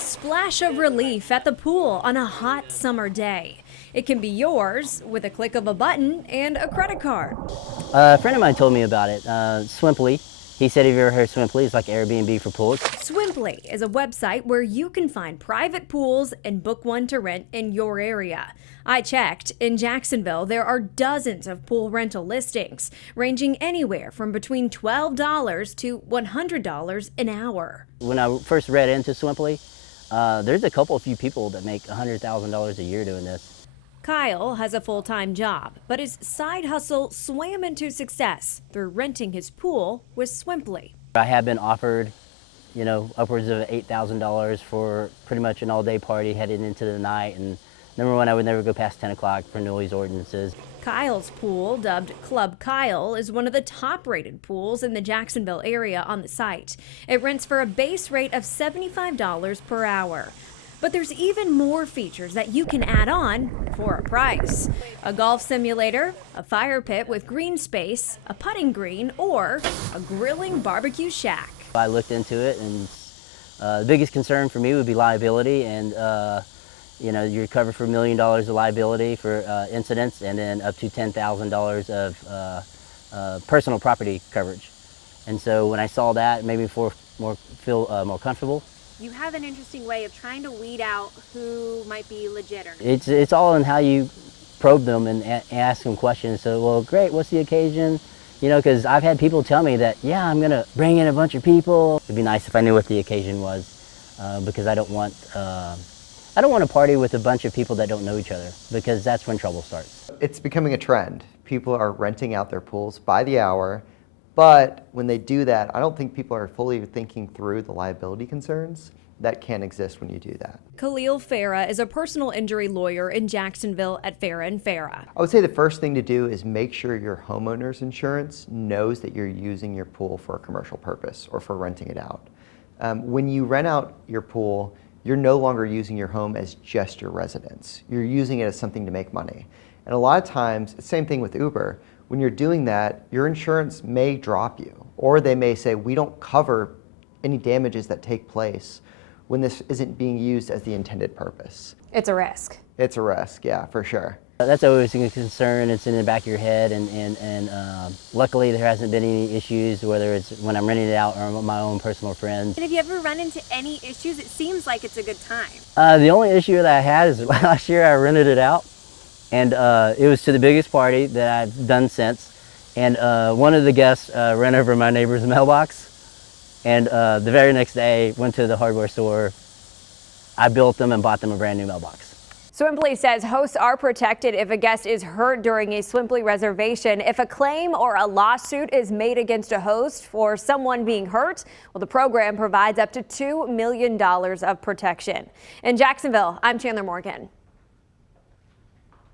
A splash of relief at the pool on a hot summer day. It can be yours with a click of a button and a credit card. A friend of mine told me about it, Swimply. He said, have you ever heard of Swimply? It's like Airbnb for pools. Swimply is a website where you can find private pools and book one to rent in your area. I checked. In Jacksonville, there are dozens of pool rental listings, ranging anywhere from between $12 to $100 an hour. When I first read into Swimply, there's a few people that make $100,000 a year doing this. Kyle has a full-time job, but his side hustle swam into success through renting his pool with Swimply. I have been offered, upwards of $8,000 for pretty much an all-day party heading into the night. And number one, I would never go past 10 o'clock for noise ordinances. Kyle's pool, dubbed Club Kyle, is one of the top-rated pools in the Jacksonville area on the site. It rents for a base rate of $75 per hour. But there's even more features that you can add on for a price. A golf simulator, a fire pit with green space, a putting green, or a grilling barbecue shack. I looked into it, and the biggest concern for me would be liability, and you're covered for $1 million of liability for incidents, and then up to $10,000 of personal property coverage. And so when I saw that, it made me feel more comfortable. You have an interesting way of trying to weed out who might be legit or not. It's all in how you probe them and ask them questions. So, well, great, what's the occasion? Because I've had people tell me that, yeah, I'm going to bring in a bunch of people. It'd be nice if I knew what the occasion was, because I don't want to party with a bunch of people that don't know each other, because that's when trouble starts. It's becoming a trend. People are renting out their pools by the hour. But when they do that, I don't think people are fully thinking through the liability concerns that can exist when you do that. Khalil Farah is a personal injury lawyer in Jacksonville at Farah & Farah. I would say the first thing to do is make sure your homeowner's insurance knows that you're using your pool for a commercial purpose or for renting it out. When you rent out your pool, you're no longer using your home as just your residence. You're using it as something to make money. And a lot of times, same thing with Uber. When you're doing that, your insurance may drop you, or they may say, we don't cover any damages that take place when this isn't being used as the intended purpose. It's a risk. It's a risk, yeah, for sure. That's always a concern. It's in the back of your head, and luckily there hasn't been any issues, whether it's when I'm renting it out or my own personal friends. And have you ever run into any issues? It seems like it's a good time. The only issue that I had is last year I rented it out, and it was to the biggest party that I've done since. And one of the guests ran over my neighbor's mailbox. And the very next day, went to the hardware store. I built them and bought them a brand new mailbox. Swimply says hosts are protected if a guest is hurt during a Swimply reservation. If a claim or a lawsuit is made against a host for someone being hurt, well, the program provides up to $2 million of protection. In Jacksonville, I'm Chandler Morgan.